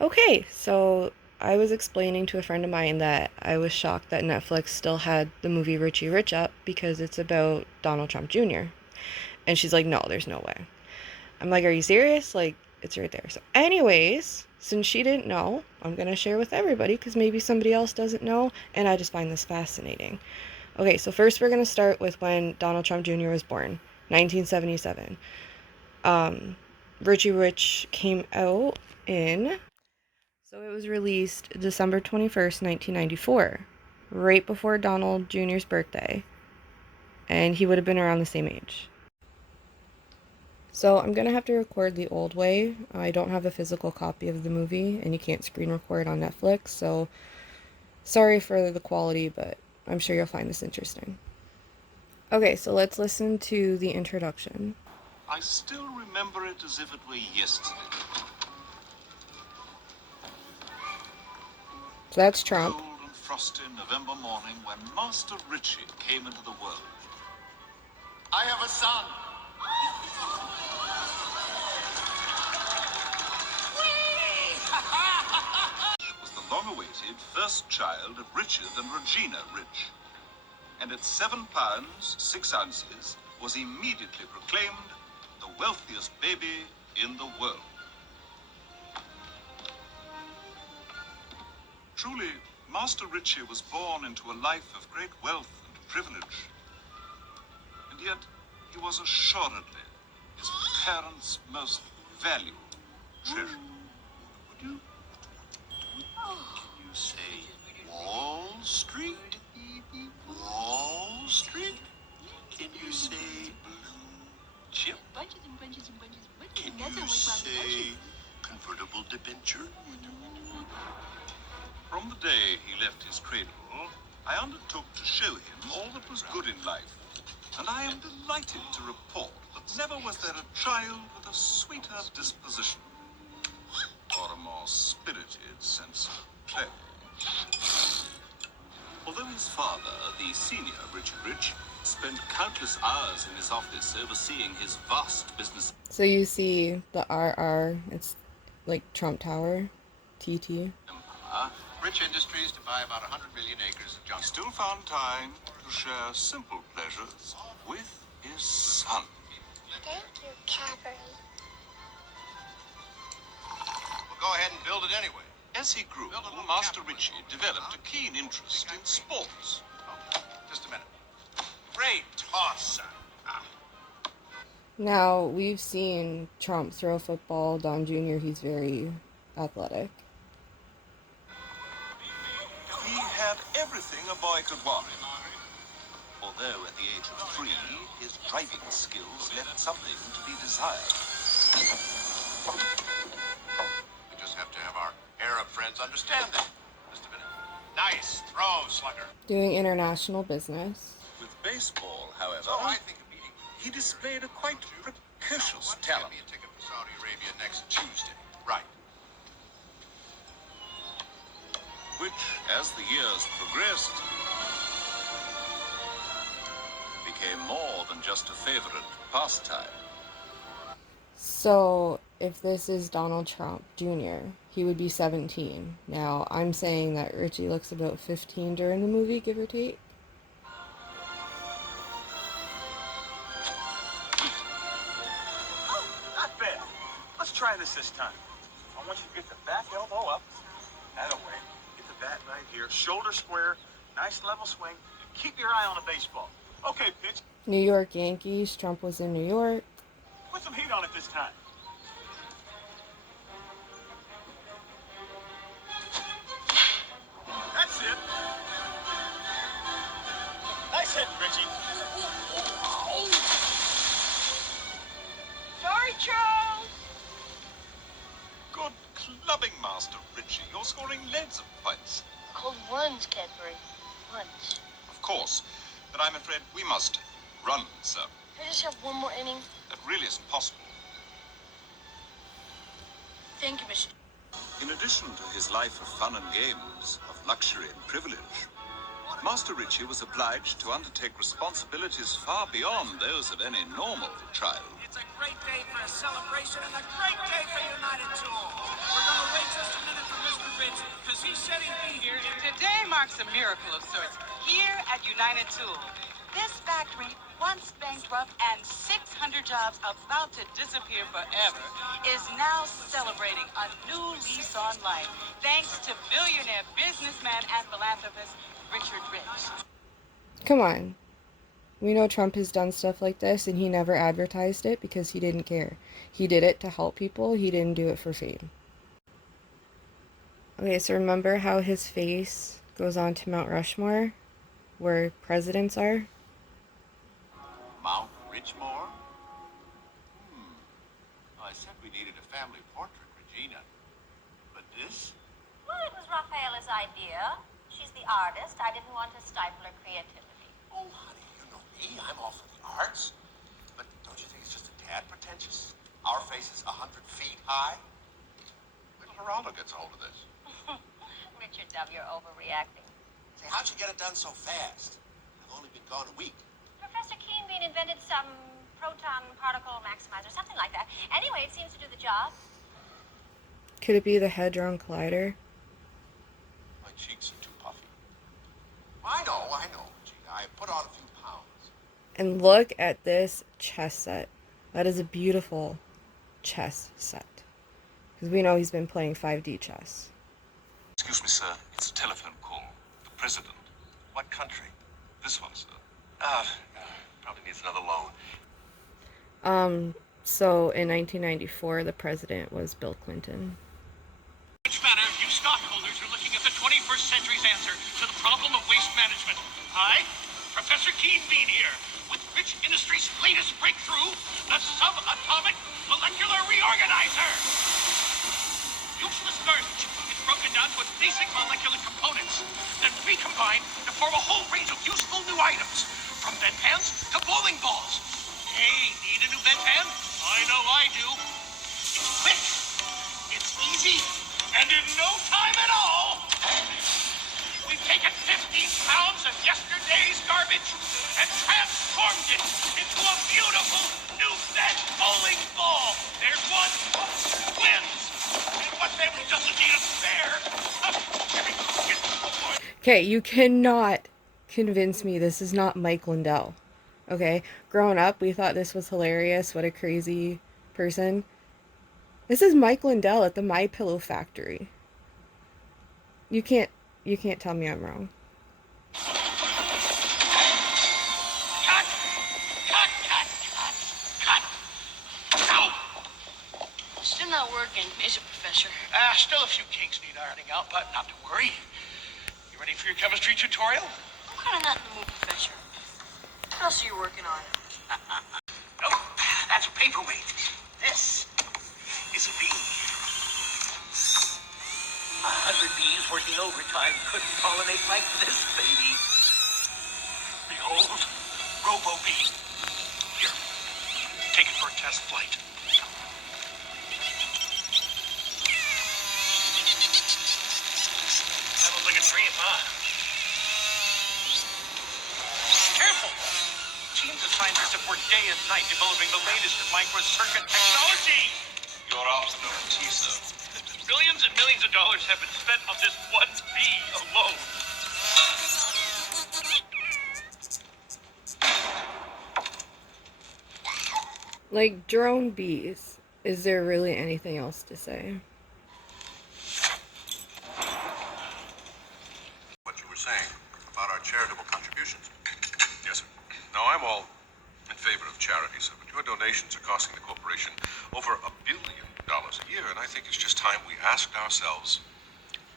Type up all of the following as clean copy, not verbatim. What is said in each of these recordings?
Okay, so I was explaining to a friend of mine that I was shocked that Netflix still had the movie Richie Rich up because it's about Donald Trump Jr. And she's like, no, there's no way. I'm like, are you serious? Like, it's right there. So, anyways, since she didn't know, I'm going to share with everybody because maybe somebody else doesn't know. And I just find this fascinating. Okay, so first we're going to start with when Donald Trump Jr. was born, 1977. Um, Richie Rich came out in so it was released December 21st, 1994, right before Donald Jr.'s birthday, and he would have been around the same age. So I'm gonna have to record the old way. I don't have a physical copy of the movie, and you can't screen record on Netflix, so sorry for the quality, but I'm sure you'll find this interesting. Okay, so let's listen to the introduction. I still remember it as if it were yesterday. So that's Trump. Cold and frosty November morning when Master Richie came into the world. I have a son. Was the long-awaited first child of Richard and Regina Rich, and at 7 pounds 6 ounces was immediately proclaimed the wealthiest baby in the world. Truly, Master Richie was born into a life of great wealth and privilege, and yet he was assuredly his parents' most valued treasure. Would you say Wall Street? Wall Street? Can you say blue chip? Can you say convertible debenture? From the day he left his cradle, I undertook to show him all that was good in life, and I am delighted to report that never was there a child with a sweeter disposition or a more spirited sense of play. Although his father, the senior Richie Rich, spent countless hours in his office overseeing his vast business So you see the RR, it's like Trump Tower, TT. empire, Rich Industries to buy about 100 million acres of jungle, he still found time to share simple pleasures with his son. Thank you, Cadbury. Well, go ahead and build it anyway. As he grew, Master Richie developed a keen interest in sports. Oh, just a minute. Great toss, son. Now, we've seen Trump throw a football. Don Jr., he's very athletic. He had everything a boy could want. Although at the age of 3, his driving skills left something to be desired. We just have to have our Arab friends understand that. Just a minute. Nice throw, slugger. Doing international business. With baseball, however, he displayed a quite precocious talent. Get me a ticket for Saudi Arabia next Tuesday. Right. Which, as the years progressed, became more than just a favorite pastime. So, if this is Donald Trump Jr., he would be 17. Now, I'm saying that Richie looks about 15 during the movie, give or take. Oh, not bad. Let's try this time. I want you to get the back elbow up. That away. Get the bat right here. Shoulder square. Nice level swing. Keep your eye on the baseball. Okay, pitch. New York Yankees, Trump was in New York. Put some heat on it this time. That's it. Nice hit, Richie. Sorry, Charles. Good clubbing, Master Richie. You're scoring loads of points. Called ones, Cadbury. Ones. Of course, but I'm afraid we must run, sir. Can I just have one more inning? That really isn't possible. Thank you, Mr. In addition to his life of fun and games, of luxury and privilege, Master Richie was obliged to undertake responsibilities far beyond those of any normal child. It's a great day for a celebration and a great day for United Tour. We're going to race us to Today marks a miracle of sorts here at United Tool. This factory, once bankrupt and 600 jobs about to disappear forever, is now celebrating a new lease on life thanks to billionaire businessman and philanthropist Richard Rich. Come on. We know Trump has done stuff like this and he never advertised it because he didn't care. He did it to help people, he didn't do it for fame. Okay, so remember how his face goes on to Mount Rushmore, where presidents are? Mount Richmore? Oh, I said we needed a family portrait, Regina. But this? Well, it was Rafaela's idea. She's the artist. I didn't want to stifle her creativity. Oh, honey, you know me. I'm all for the arts. But don't you think it's just a tad pretentious? Our face is 100 feet high. Wait till Geraldo gets a hold of this. Richard, Dove, you're overreacting. Say, how'd you get it done so fast? I've only been gone a week. Professor Keenbean invented some proton particle maximizer, something like that. Anyway, it seems to do the job. Could it be the Hadron Collider? My cheeks are too puffy. I know, Gina. I put on a few pounds. And look at this chess set. That is a beautiful chess set. Because we know he's been playing 5D chess. Excuse me, sir. It's a telephone call. The president. What country? This one, sir. Probably needs another loan. So in 1994, the president was Bill Clinton. Which manner, you stockholders are looking at the 21st century's answer to the problem of waste management. I, Professor Keenbean here, with Rich Industries' latest breakthrough, the subatomic molecular reorganizer. Useless garbage is broken down to its basic molecular components, then recombined to form a whole range of useful new items, from bedpans to bowling balls. Hey, need a new bedpan? I know I do. It's quick, it's easy, and in no time at all, we've taken 15 pounds of yesterday's garbage and transformed it into a beautiful new bed bowling ball. There's one. Wins. And what family doesn't need a spare? Okay, you cannot convince me this is not Mike Lindell. Okay, growing up, we thought this was hilarious. What a crazy person. This is Mike Lindell at the My Pillow factory. You can't tell me I'm wrong. Cut! No! Still not working, is it, Professor? Still a few kinks need ironing out, but not to worry. You ready for your chemistry tutorial? I'm kind of not in the mood, Professor. What else are you working on? Oh, that's a paperweight. This is a bee. 100 bees working overtime couldn't pollinate like this, baby. Behold, Robo-Bee. Here, take it for a test flight. That looks like a dream, huh? Careful! Teams of scientists have worked day and night developing the latest in microcircuit technology. Your afternoon tea, sir. Millions and millions of dollars have been spent on this one bee alone. Like drone bees. Is there really anything else to say? What you were saying about our charitable contributions. Yes, sir. Now, I'm all in favor of charity, sir, but your donations are costing the corporation over $1 billion a year, and I think it's just time we asked ourselves,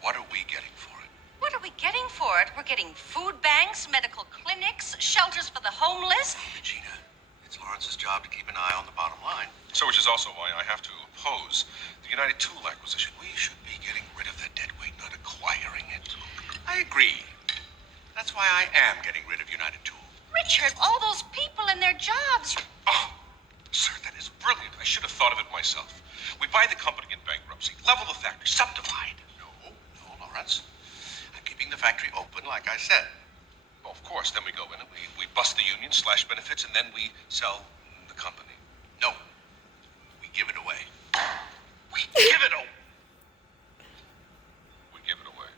what are we getting for it? What are we getting for it? We're getting food banks, medical clinics, shelters for the homeless. Regina, it's Lawrence's job to keep an eye on the bottom line. So, which is also why I have to oppose the United Tool acquisition. We should be getting rid of that dead weight, not acquiring it. I agree. That's why I am getting rid of United Tool. Richard, all those people and their jobs. Oh, sir, that is brilliant. I should have thought of it myself. We buy the company in bankruptcy, level the factory, subdivide. No, Lawrence. I'm keeping the factory open, like I said. Well, of course, then we go in and we bust the union, slash benefits, and then we sell the company. No, we give it away. We give it away. We give it away.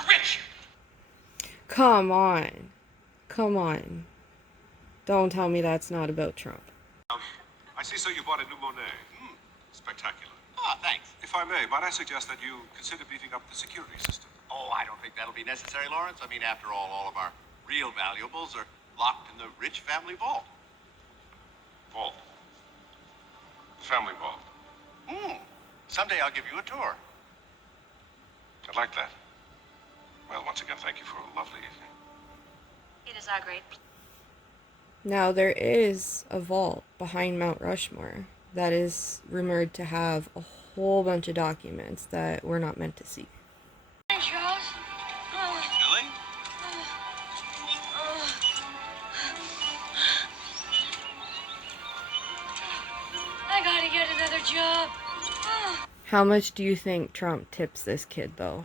Mr. Rich! Come on. Come on. Don't tell me that's not about Trump. I see, so you bought a new Monet. Spectacular. Ah, thanks. If I may, might I suggest that you consider beefing up the security system? Oh, I don't think that'll be necessary, Lawrence. I mean, after all of our real valuables are locked in the Rich family vault. Vault. Family vault. Someday I'll give you a tour. I'd like that. Well, once again, thank you for a lovely evening. It is our great Now, there is a vault behind Mount Rushmore that is rumored to have a whole bunch of documents that we're not meant to see. Charles. Billy? I gotta get another job. How much do you think Trump tips this kid, though?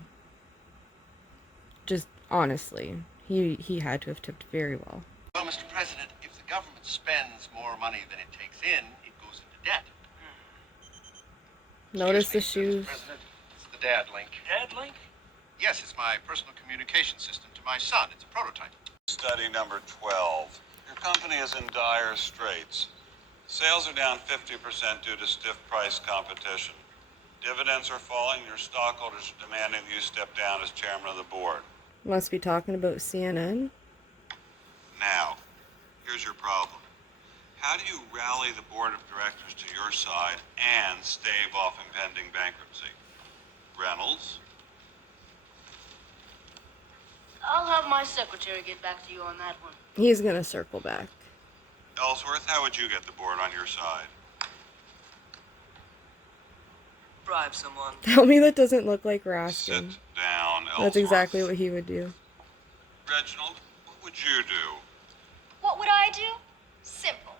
Just honestly, he had to have tipped very well. Well, Mr. President, if the government spends more money than it takes in, it goes into debt. Notice the Excuse me, shoes. Mr. President, it's the Dad Link. Dad Link? Yes, it's my personal communication system to my son. It's a prototype. Study number 12. Your company is in dire straits. Sales are down 50% due to stiff price competition. Dividends are falling. Your stockholders are demanding that you step down as chairman of the board. Must be talking about CNN. Now, here's your problem. How do you rally the board of directors to your side and stave off impending bankruptcy? Reynolds? I'll have my secretary get back to you on that one. He's gonna circle back. Ellsworth, how would you get the board on your side? Bribe someone. Tell me that doesn't look like Raskin. Sit down, Ellsworth. That's exactly what he would do. Reginald, what would you do? What would I do? Simple.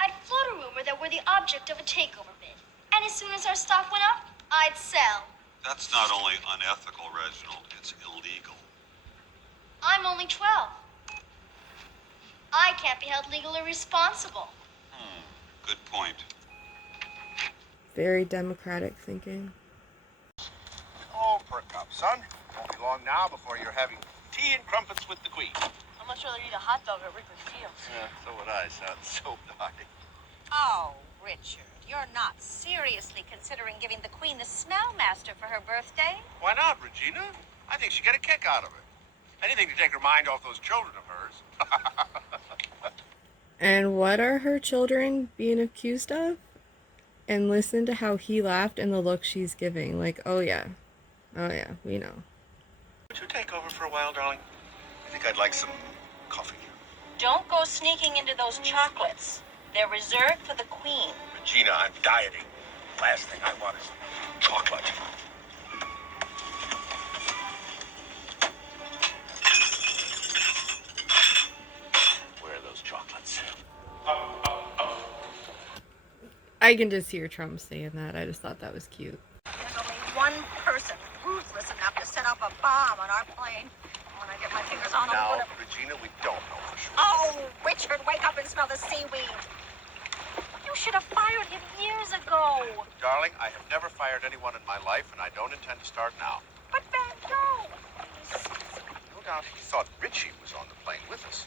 I'd float a rumor that we're the object of a takeover bid. And as soon as our stock went up, I'd sell. That's not only unethical, Reginald, it's illegal. I'm only 12. I can't be held legally responsible. Good point. Very democratic thinking. Oh, perk up, son. Won't be long now before you're having tea and crumpets with the Queen. I'd much rather eat a hot dog at Wrigley Field. Yeah, so would I, son. So would I. Oh, Richard, you're not seriously considering giving the Queen the Smellmaster for her birthday? Why not, Regina? I think she'd get a kick out of it. Anything to take her mind off those children of hers. And what are her children being accused of? And listen to how he laughed and the look she's giving. Like, oh yeah, we know. Would you take over for a while, darling? I think I'd like some coffee. Don't go sneaking into those chocolates. They're reserved for the Queen. Regina, I'm dieting. Last thing I want is chocolate. Where are those chocolates? I can just hear Trump saying that. I just thought that was cute. There's only one person ruthless enough to set up a bomb on our plane. When I get my fingers on Now, him, Regina, we don't know for sure. Oh, Richard, wake up and smell the seaweed. You should have fired him years ago. Darling, I have never fired anyone in my life, and I don't intend to start now. But Van Gogh. No doubt he thought Richie was on the plane with us.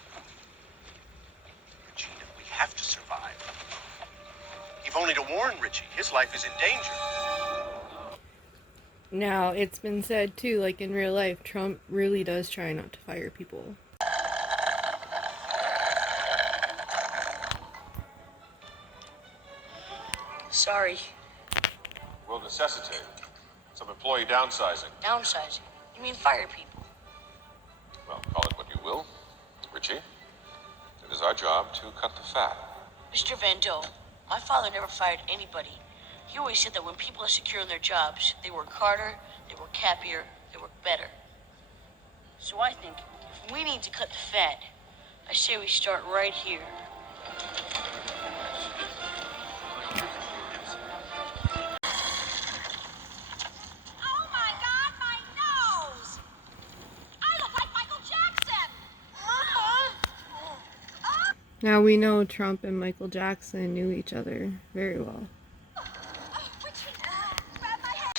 Regina, we have to survive. If only to warn Richie. His life is in danger. Now, it's been said too, like in real life, Trump really does try not to fire people. Sorry. Will necessitate some employee downsizing. Downsizing. You mean fire people? Well, call it what you will, Richie. It is our job to cut the fat. Mr. Van Doe, my father never fired anybody. He always said that when people are secure in their jobs, they work harder, they work happier, they work better. So I think if we need to cut the fat, I say we start right here. Oh my God, my nose! I look like Michael Jackson! Now, we know Trump and Michael Jackson knew each other very well. Richie, grab my head.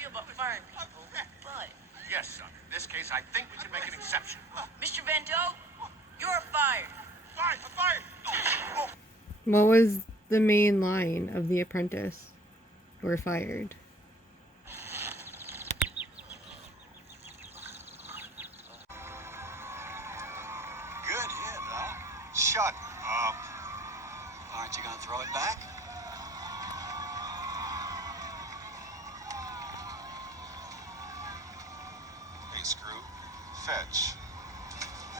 feel about firing people, but Yes, son. In this case, I think we can make an exception. Mr. Van Doe, you're fired. Fired! Fired! What was the main line of The Apprentice? We're fired. Good hit, huh? Shut up. Aren't you gonna throw it back? Hey, Screw. Fetch.